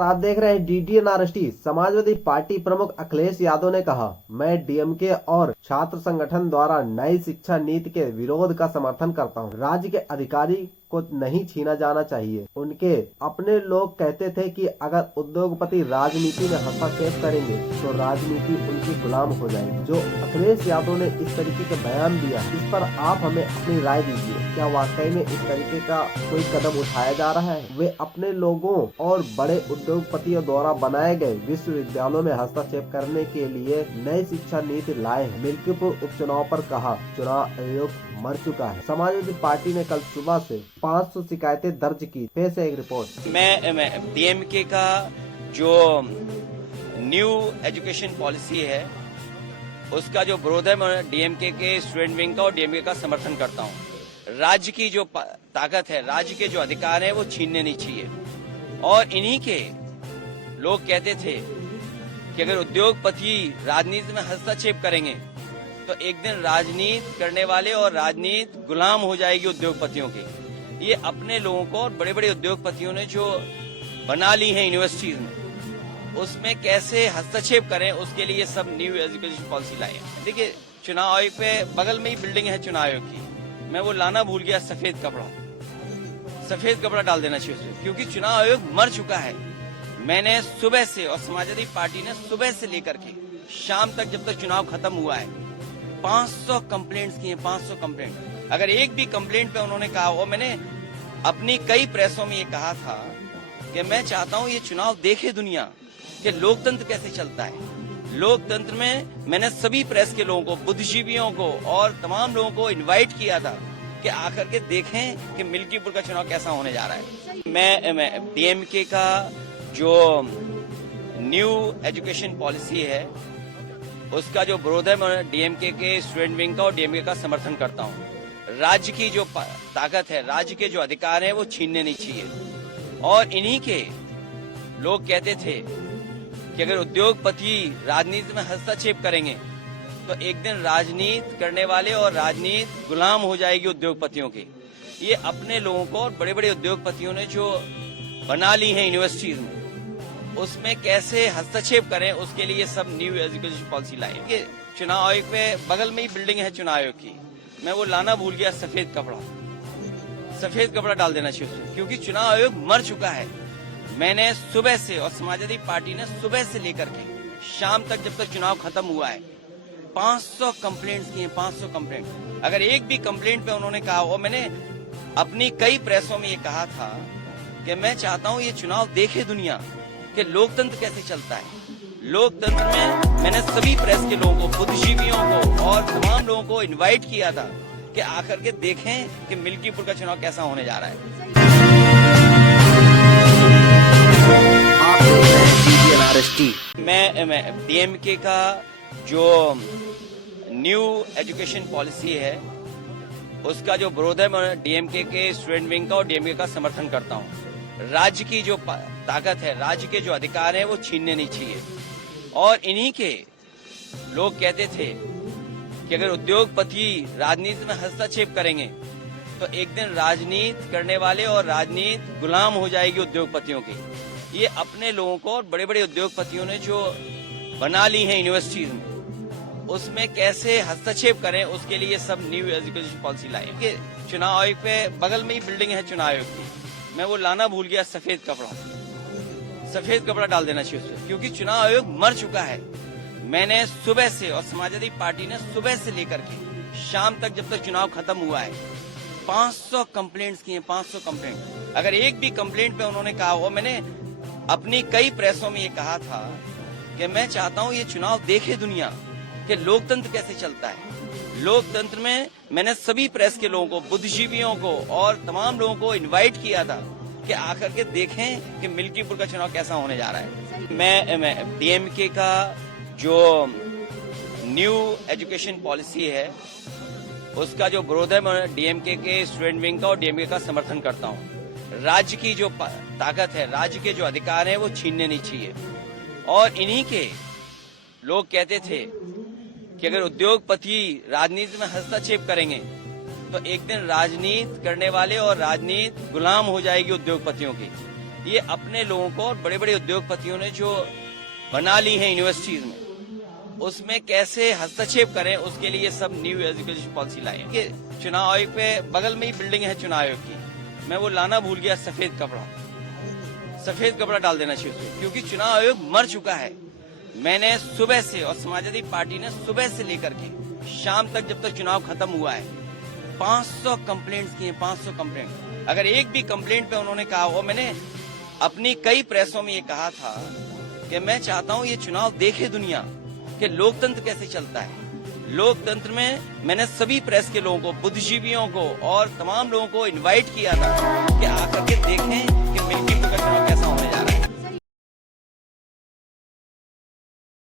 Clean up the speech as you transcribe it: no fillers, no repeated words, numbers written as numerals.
आप देख रहे हैं DTN RST। समाजवादी पार्टी प्रमुख अखिलेश यादव ने कहा, मैं DMK और छात्र संगठन द्वारा नई शिक्षा नीति के विरोध का समर्थन करता हूं। राज्य के अधिकारी को नहीं छीना जाना चाहिए। उनके अपने लोग कहते थे कि अगर उद्योगपति राजनीति में हस्तक्षेप करेंगे तो राजनीति उनकी गुलाम हो जाएगी। जो अखिलेश यादव ने इस तरीके का बयान दिया, इस पर आप हमें अपनी राय दीजिए। क्या वाकई में इस तरीके का कोई कदम उठाया जा रहा है? वे अपने लोगों और बड़े उद्योगपतियों द्वारा बनाए गए विश्वविद्यालयों में हस्तक्षेप करने के लिए नई शिक्षा नीति लाए हैं। मिल्कीपुर उपचुनाव पर कहा, चुनाव आयोग मर चुका है। समाजवादी पार्टी ने कल सुबह से 500 शिकायतें दर्ज की। फिर से एक रिपोर्ट। मैं DMK का जो न्यू एजुकेशन पॉलिसी है उसका जो विरोध है, मैं DMK के स्टूडेंट विंग का और DMK का समर्थन करता हूं। राज्य की जो ताकत है, राज्य के जो अधिकार है वो छीनने नहीं चाहिए। और इन्हीं के लोग कहते थे कि अगर उद्योगपति राजनीति में हस्तक्षेप करेंगे तो एक दिन राजनीति करने वाले और राजनीति गुलाम हो जाएगी उद्योगपतियों की। ये अपने लोगों को और बड़े बड़े उद्योगपतियों ने जो बना ली है यूनिवर्सिटीज में, उसमें कैसे हस्तक्षेप करें, उसके लिए सब न्यू एजुकेशन पॉलिसी लाए हैं। देखिए, चुनाव आयोग पे बगल में ही बिल्डिंग है चुनाव आयोग की, मैं वो लाना भूल गया। सफेद कपड़ा डाल देना चाहिए उसमें, क्योंकि चुनाव आयोग मर चुका है। मैंने सुबह से और समाजवादी पार्टी ने सुबह से लेकर के शाम तक, जब तक चुनाव खत्म हुआ है, 500 कंप्लेंट्स किए। 500 कंप्लेंट। अगर एक भी कंप्लेंट पे उन्होंने कहा हो, मैंने अपनी कई प्रेसों में ये कहा था कि मैं चाहता हूं ये चुनाव देखे दुनिया कि लोकतंत्र कैसे चलता है। लोकतंत्र में मैंने सभी प्रेस के लोगों को, बुद्धिजीवियों को और तमाम लोगों को इनवाइट किया था कि आकर के देखें कि मिल्कीपुर का चुनाव कैसा होने जा रहा है। मैं DMK का जो न्यू एजुकेशन पॉलिसी है उसका जो विरोध है, मैं DMK के स्टूडेंट विंग का और DMK का समर्थन करता हूं। राज्य की जो ताकत है, राज्य के जो अधिकार है वो छीनने नहीं चाहिए। और इन्हीं के लोग कहते थे कि अगर उद्योगपति राजनीति में हस्तक्षेप करेंगे तो एक दिन राजनीति करने वाले और राजनीति गुलाम हो जाएगी उद्योगपतियों की। ये अपने लोगों को और बड़े बड़े उद्योगपतियों ने जो बना ली है यूनिवर्सिटीज में, उसमें कैसे हस्तक्षेप करें, उसके लिए सब न्यू एजुकेशन पॉलिसी लाए। ये चुनाव आयोग पे बगल में ही बिल्डिंग है चुनाव आयोग की, मैं वो लाना भूल गया। सफेद कपड़ा डाल देना चाहिए उसमें, क्योंकि चुनाव आयोग मर चुका है। मैंने सुबह से और समाजवादी पार्टी ने सुबह से लेकर के शाम तक, जब तक चुनाव खत्म हुआ है, 500 कंप्लेंट्स किए। 500 कंप्लेंट। अगर एक भी कंप्लेंट पे उन्होंने कहा हो, मैंने अपनी कई प्रेसों में ये कहा था कि मैं चाहता हूं ये चुनाव देखे दुनिया कि लोकतंत्र कैसे चलता है। लोकतंत्र में मैंने सभी प्रेस के लोगों को, बुद्धिजीवियों को और तमाम लोगों को इनवाइट किया था कि आकर के देखें कि मिल्कीपुर का चुनाव कैसा होने जा रहा है। मैं DMK का जो न्यू एजुकेशन पॉलिसी है उसका जो विरोध है, मैं DMK के स्टूडेंट विंग का और DMK का समर्थन करता हूं। राज्य की जो ताकत है, राज्य के जो अधिकार है वो छीनने नहीं चाहिए। और इन्हीं के लोग कहते थे कि अगर उद्योगपति राजनीति में हस्तक्षेप करेंगे तो एक दिन राजनीति करने वाले और राजनीति गुलाम हो जाएगी उद्योगपतियों की। ये अपने लोगों को और बड़े बड़े उद्योगपतियों ने जो बना ली है यूनिवर्सिटीज में, उसमें कैसे हस्तक्षेप करें, उसके लिए सब न्यू एजुकेशन पॉलिसी लाए। चुनाव आयोग पे बगल में ही बिल्डिंग है चुनाव आयोग की, मैं वो लाना भूल गया। सफेद कपड़ा डाल देना चाहिए उसमें, क्योंकि चुनाव आयोग मर चुका है। मैंने सुबह से और समाजवादी पार्टी ने सुबह से लेकर के शाम तक, जब तक चुनाव खत्म हुआ है, 500 कंप्लेंट्स किए। 500 कंप्लेंट। अगर एक भी कंप्लेंट पे उन्होंने कहा हो, मैंने अपनी कई प्रेसों में ये कहा था कि मैं चाहता हूं ये चुनाव देखे दुनिया कि लोकतंत्र कैसे चलता है। लोकतंत्र में मैंने सभी प्रेस के लोगों को, बुद्धिजीवियों को और तमाम लोगों को इनवाइट किया था कि आकर के देखें कि मिल्कीपुर का चुनाव कैसा होने जा रहा है। मैं DMK का जो न्यू एजुकेशन पॉलिसी है उसका जो विरोध है, मैं DMK के स्टूडेंट विंग का और DMK का समर्थन करता हूं। राज्य की जो ताकत है, राज्य के जो अधिकार है वो छीनने नहीं चाहिए। और इन्हीं के लोग कहते थे कि अगर उद्योगपति राजनीति में हस्तक्षेप करेंगे तो एक दिन राजनीति करने वाले और राजनीति गुलाम हो जाएगी उद्योगपतियों की। ये अपने लोगों को और बड़े बड़े उद्योगपतियों ने जो बना ली है यूनिवर्सिटीज में, उसमें कैसे हस्तक्षेप करें, उसके लिए सब न्यू एजुकेशन पॉलिसी लाए। ये चुनाव आयोग पे बगल में ही बिल्डिंग है चुनाव आयोग की, मैं वो लाना भूल गया, सफेद कपड़ा डाल देना चाहिए उसको, क्योंकि चुनाव आयोग मर चुका है। मैंने सुबह से और समाजवादी पार्टी ने सुबह से लेकर के शाम तक, जब तक चुनाव खत्म हुआ है, 500 कंप्लेंट्स किए, 500 कंप्लेंट। अगर एक भी कंप्लेंट पे उन्होंने कहा हो, मैंने अपनी कई प्रेसों में ये कहा था कि मैं चाहता हूं ये चुनाव देखे दुनिया कि लोकतंत्र कैसे चलता है। लोकतंत्र में मैंने सभी प्रेस के लोगों को, बुद्धिजीवियों को और तमाम लोगों को इनवाइट किया था कि आकर के देखें कि मिल्की का चुनाव